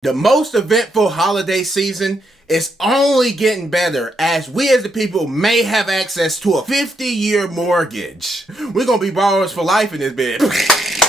The most eventful holiday season is only getting better as we as the people may have access to a 50-year mortgage. We're going to be borrowers for life in this bed.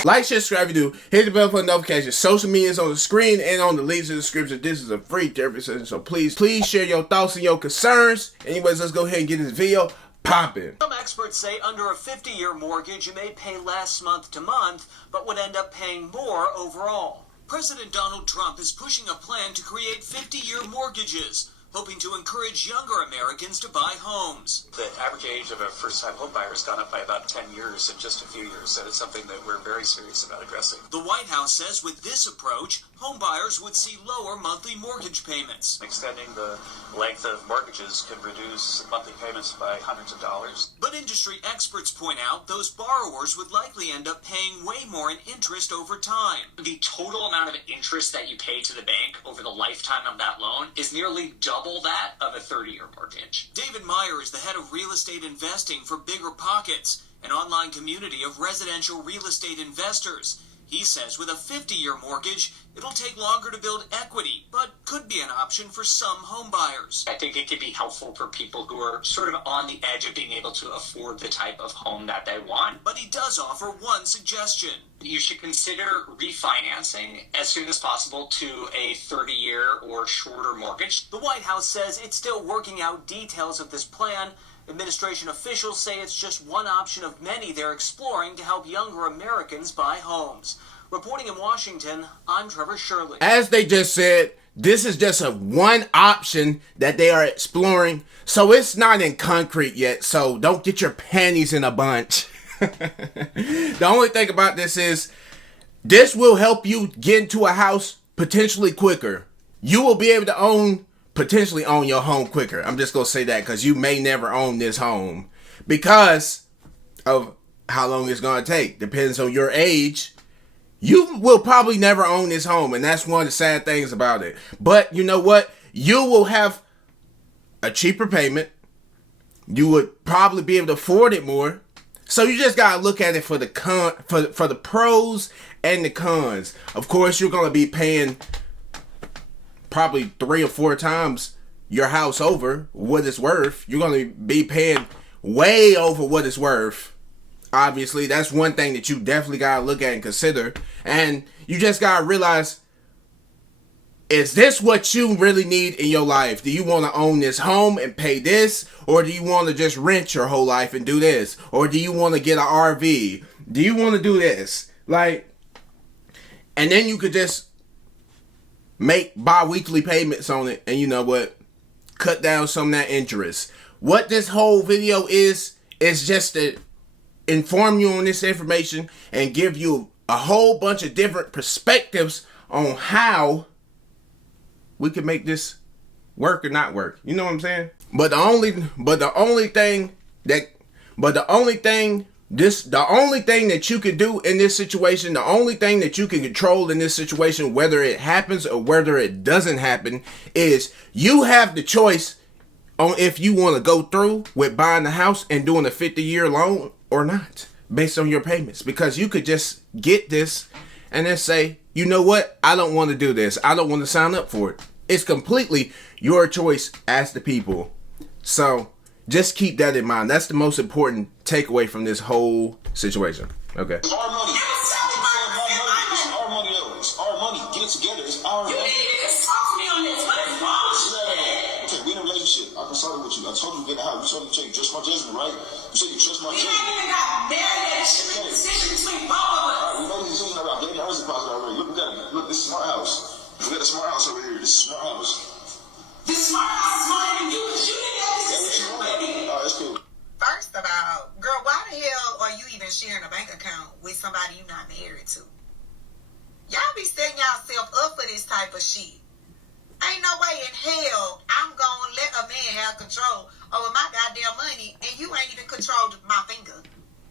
Like, share, subscribe if you do. Hit the bell for notifications. Social media is on the screen and on the links in the description. This is a free therapy session, so please share your thoughts and your concerns. Anyways, let's go ahead and get this video popping. Some experts say under a 50-year mortgage, you may pay less month to month, but would end up paying more overall. President Donald Trump is pushing a plan to create 50-year mortgages, hoping to encourage younger Americans to buy homes. The average age of a first-time home buyer has gone up by about 10 years in just a few years, and it's something that we're very serious about addressing. The White House says with this approach, home buyers would see lower monthly mortgage payments. Extending the length of mortgages can reduce monthly payments by hundreds of dollars. But industry experts point out those borrowers would likely end up paying way more in interest over time. The total amount of interest that you pay to the bank over the lifetime of that loan is nearly double that of a 30-year mortgage. David Meyer is the head of real estate investing for Bigger Pockets, an online community of residential real estate investors. He says with a 50-year mortgage, it'll take longer to build equity, but could be an option for some home buyers. I think it could be helpful for people who are sort of on the edge of being able to afford the type of home that they want. But he does offer one suggestion. You should consider refinancing as soon as possible to a 30-year or shorter mortgage. The White House says it's still working out details of this plan. Administration officials say it's just one option of many they're exploring to help younger Americans buy homes. Reporting in Washington, I'm Trevor Shirley. As they just said, this is just a one option that they are exploring, so it's not in concrete yet, so don't get your panties in a bunch. The only thing about this is, this will help you get into a house potentially quicker. You will be able to potentially own your home quicker. I'm just going to say that because you may never own this home because of how long it's going to take. Depends on your age. You will probably never own this home, and that's one of the sad things about it. But you know what? You will have a cheaper payment. You would probably be able to afford it more. So you just got to look at it for the for the pros and the cons. Of course, you're going to be paying probably 3 or 4 times your house over what it's worth. You're going to be paying way over what it's worth. Obviously, that's one thing that you definitely got to look at and consider. And you just got to realize, is this what you really need in your life? Do you want to own this home and pay this? Or do you want to just rent your whole life and do this? Or do you want to get an RV? Do you want to do this? Like, and then you could just make bi-weekly payments on it, and you know what? Cut down some of that interest. What this whole video is just to inform you on this information and give you a whole bunch of different perspectives on how we can make this work or not work. You know what I'm saying? The only thing that you can do in this situation, the only thing that you can control in this situation, whether it happens or whether it doesn't happen, is you have the choice on if you want to go through with buying the house and doing a 50-year loan or not, based on your payments. Because you could just get this and then say, you know what? I don't want to do this. I don't want to sign up for it. It's completely your choice as the people. So just keep that in mind. That's the most important takeaway from this whole situation. Okay. It's our money. It's our money. It's our money. Get it together. It's our money. You need to talk to me on this. What is wrong? Okay, we in a relationship. I consulted with you. I told you to get the house. You told me to trust my judgment, right? You said you trust my judgment. We haven't got married yet. It should be a decision between both of us. All right, we made a decision. I gave you a house deposit already. Look, this is my house. We got a smart house over here. This is smart house. This smart house is mine and you. You didn't have this decision with me. All right, that's cool. First of all, girl, why the hell are you even sharing a bank account with somebody you're not married to? Y'all be setting yourself up for this type of shit. Ain't no way in hell I'm gonna let a man have control over my goddamn money and you ain't even controlled my finger.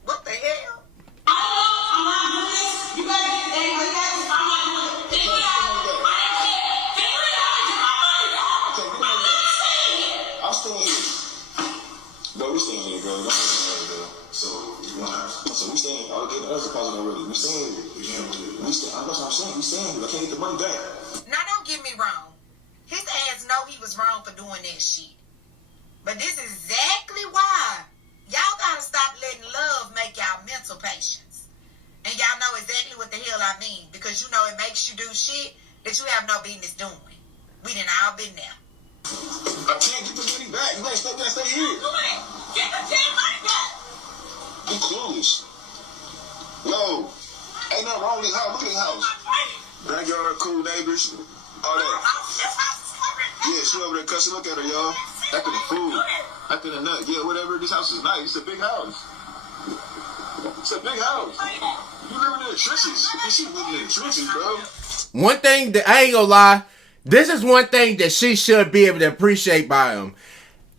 What the hell? I'm not doing this. You better get that. I'm not doing it. Figure it out. I don't care. Figure it out. Get my money back. I'm not staying here. I'm staying here. No, we staying here, girl. Don't stay here, girl. So we staying. I'll get the deposit already. We staying here. We staying. That's what I'm saying. We staying here. I can't get the money back. Now don't get was wrong for doing that shit. But this is exactly why y'all gotta stop letting love make y'all mental patients. And y'all know exactly what the hell I mean, because you know it makes you do shit that you have no business doing. We done all been there. I can't get the money back. You gotta stay here. Get the damn money back. You clueless. Yo, ain't nothing wrong with this house. Look at this house. Backyard, cool neighbors, all that. Yeah, she over there cussing. Look at her, y'all. Acting a fool. Acting a nut. Yeah, whatever. This house is nice. It's a big house. It's a big house. You living in the trenches. She living in the trenches, bro. One thing that I ain't gonna lie, this is one thing that she should be able to appreciate by him.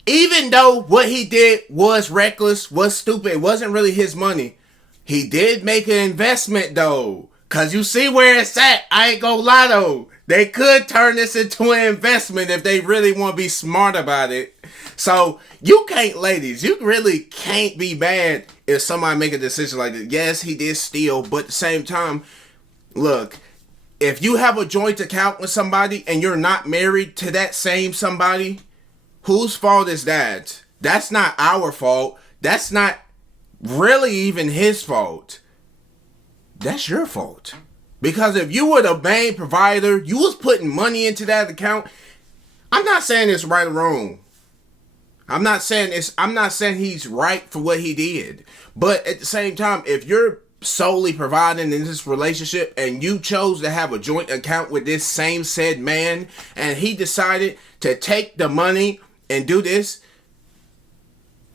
Even though what he did was reckless, was stupid, it wasn't really his money, he did make an investment though. Cause you see where it's at. I ain't gonna lie though. They could turn this into an investment if they really want to be smart about it. So you can't, ladies, you really can't be mad if somebody make a decision like this. Yes, he did steal, but at the same time, look, if you have a joint account with somebody and you're not married to that same somebody, whose fault is that? That's not our fault. That's not really even his fault. That's your fault. Because if you were the main provider, you was putting money into that account. I'm not saying it's right or wrong. I'm not saying he's right for what he did. But at the same time, if you're solely providing in this relationship and you chose to have a joint account with this same said man and he decided to take the money and do this,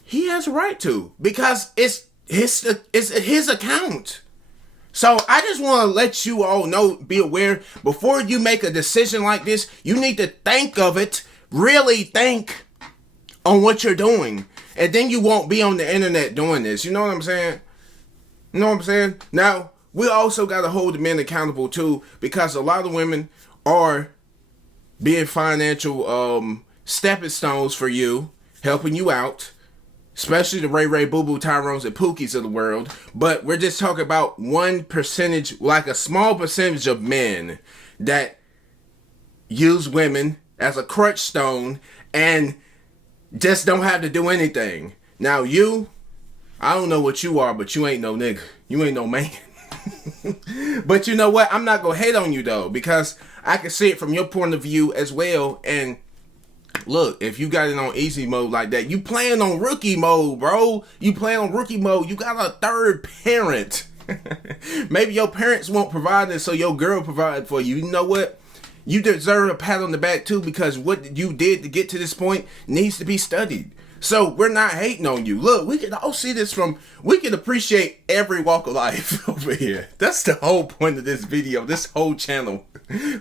he has a right to, because it's his account. So I just want to let you all know, be aware, before you make a decision like this, you need to think of it, really think on what you're doing. And then you won't be on the internet doing this. You know what I'm saying? You know what I'm saying? Now, we also got to hold the men accountable too, because a lot of women are being financial stepping stones for you, helping you out. Especially the Ray Boo Boo Tyrones and Pookies of the world. But we're just talking about one percentage, like a small percentage of men that use women as a crutch stone and just don't have to do anything. Now you, I don't know what you are, but you ain't no nigga. You ain't no man. But you know what? I'm not going to hate on you though, because I can see it from your point of view as well. And look, if you got it on easy mode like that, you playing on rookie mode, bro. You playing on rookie mode. You got a third parent. Maybe your parents won't provide it, so your girl provided for you. You know what? You deserve a pat on the back too, because what you did to get to this point needs to be studied. So we're not hating on you. Look, we can all see this from, we can appreciate every walk of life over here. That's the whole point of this video, this whole channel.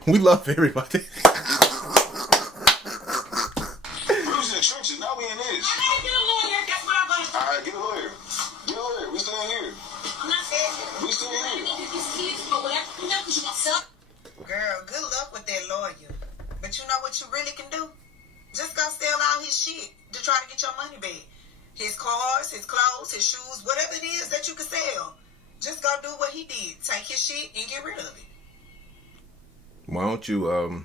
We love everybody. Trenches. Now we in this. I gotta get a lawyer. That's what I'm gonna do. All right, get a lawyer. Get a lawyer. We staying here. I'm not saying We staying here. Girl, good luck with that lawyer. But you know what you really can do? Just go sell all his shit to try to get your money back. His cars, his clothes, his shoes, whatever it is that you can sell. Just go do what he did. Take his shit and get rid of it. Why don't you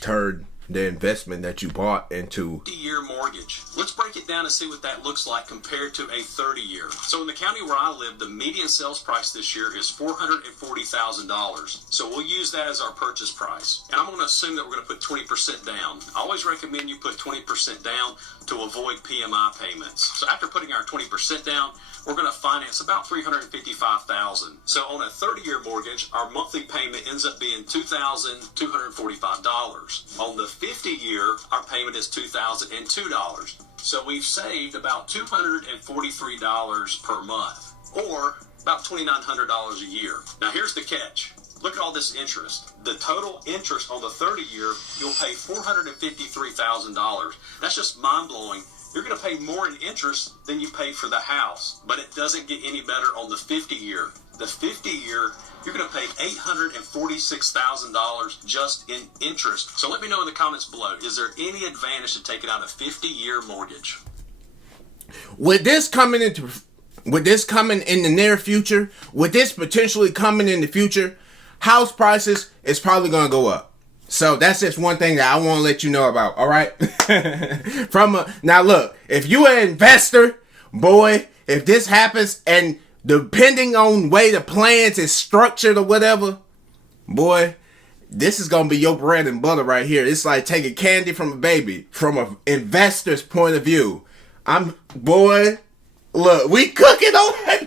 turn the investment that you bought into 50-year mortgage. Let's break it down and see what that looks like compared to a 30-year. So in the county where I live, the median sales price this year is $440,000. So we'll use that as our purchase price. And I'm going to assume that we're going to put 20% down. I always recommend you put 20% down to avoid PMI payments. So after putting our 20% down, we're going to finance about $355,000. So on a 30-year mortgage, our monthly payment ends up being $2,245. On the 50-year, our payment is $2,002. So we've saved about $243 per month, or about $2,900 a year. Now here's the catch. Look at all this interest. The total interest on the 30-year, you'll pay $453,000. That's just mind-blowing. You're going to pay more in interest than you paid for the house, but it doesn't get any better on the 50-year. The 50-year, you're going to pay $846,000 just in interest. So let me know in the comments below, is there any advantage to taking out a 50-year mortgage? With this coming in the near future, with this potentially coming in the future, house prices is probably going to go up. So that's just one thing that I want to let you know about. All right. Now look, if you an investor, boy, if this happens and depending on way the plans is structured or whatever, boy, this is going to be your bread and butter right here. It's like taking candy from a baby from an investor's point of view. Boy, look, we cooking on that.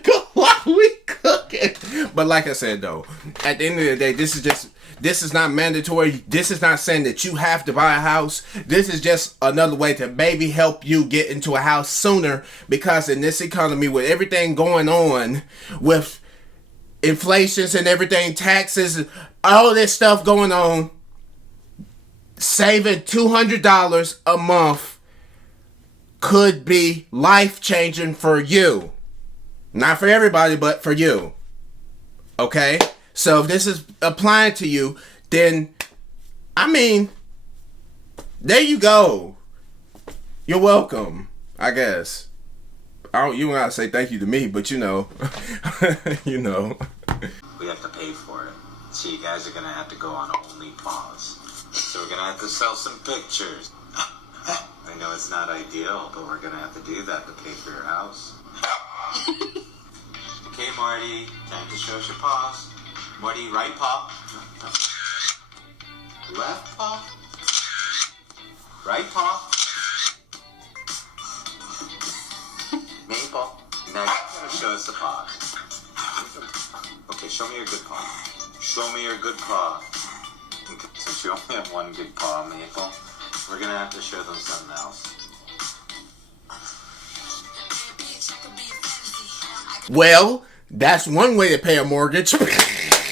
We cooking. But like I said, though, at the end of the day, this is not mandatory. This is not saying that you have to buy a house. This is just another way to maybe help you get into a house sooner, because in this economy with everything going on with inflations and everything, taxes, all this stuff going on, saving $200 a month could be life-changing for you. Not for everybody, but for you. Okay? So if this is applying to you, then, I mean, there you go. You're welcome, I guess. You don't gotta say thank you to me, but you know. You know. We have to pay for it. So you guys are gonna have to go on OnlyPause. So we're gonna have to sell some pictures. I know it's not ideal, but we're gonna have to do that to pay for your house. Okay, Marty, time to show us your paws. Marty, right paw. Left paw. Right paw. Maple. Now you're gonna show us the paw. Okay, show me your good paw. Show me your good paw. Since you only have one good paw, Maple, we're gonna have to show them something else. Well, that's one way to pay a mortgage.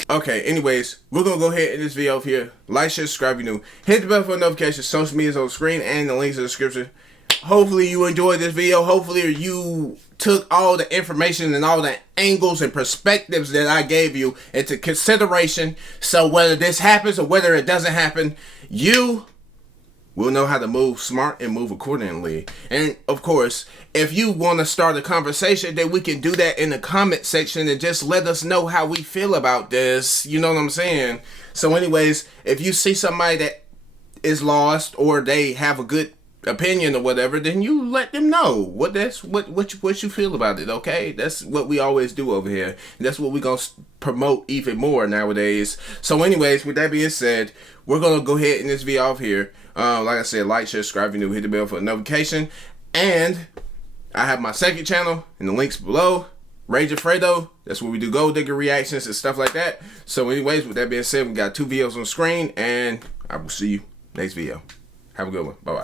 Okay, anyways, we're gonna go ahead in this video over here. Like, share, subscribe if you're new. Hit the bell for notifications. Social media's on the screen and the links in the description. Hopefully you enjoyed this video. Hopefully you took all the information and all the angles and perspectives that I gave you into consideration. So whether this happens or whether it doesn't happen, you will know how to move smart and move accordingly. And of course, if you want to start a conversation, then we can do that in the comment section and just let us know how we feel about this. You know what I'm saying? So anyways, if you see somebody that is lost or they have a good opinion or whatever, then you let them know what you feel about it. Okay, that's what we always do over here. And that's what we're gonna promote even more nowadays. So anyways, with that being said, we're gonna go ahead in this video off here. Like I said, like, share, subscribe if you're new, hit the bell for a notification. And I have my second channel in the links below, Rage Fredo. That's where we do gold digger reactions and stuff like that. So anyways, with that being said, we got 2 videos on the screen, and I will see you next video. Have a good one. Bye bye.